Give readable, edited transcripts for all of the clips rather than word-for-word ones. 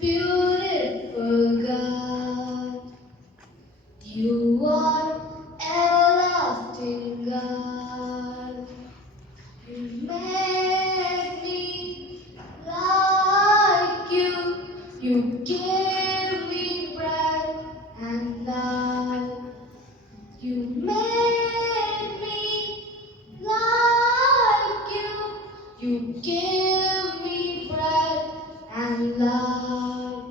beautiful God. You are everlasting God. You made me like you. You gave me breath and life. You made me like you. You gave me breath and life.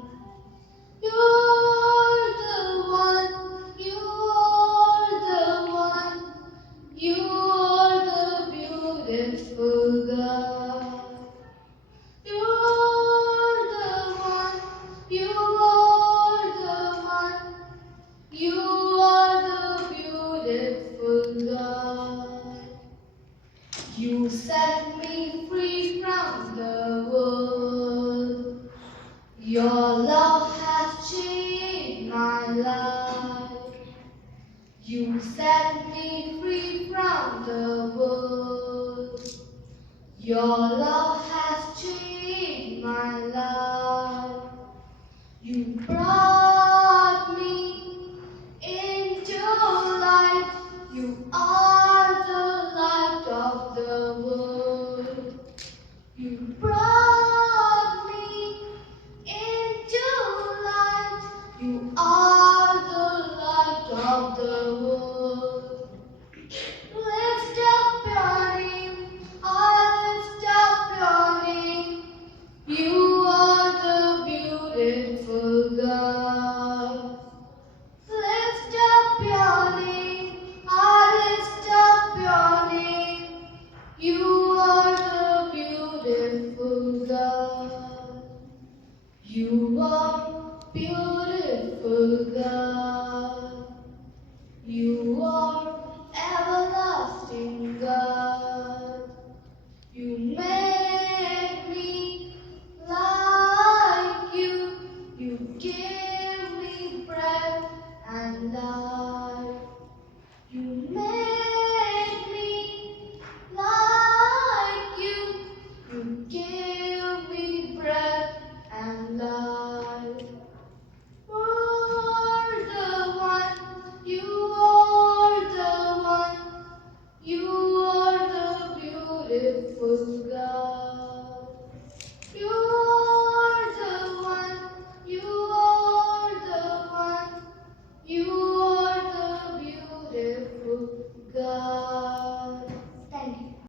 You're the one. You're the one. You are the beautiful God. You're the one. You are the one. You are the beautiful God. You set me free from the world. Your love has changed my life. You set me free from the world. Your love has changed my life. You brought me into life. You are the light of the world. You brought me into light. You are the light of the world. Lift up your name. I lift up your name. You are the beautiful God. Lift up your name. I lift up your name. You are the beautiful God. You are beautiful God. You are everlasting God. You made me like you. You gave me breath and life. You made me like you. You gave me breath and life. You're the one. You are the one. You are the beautiful God.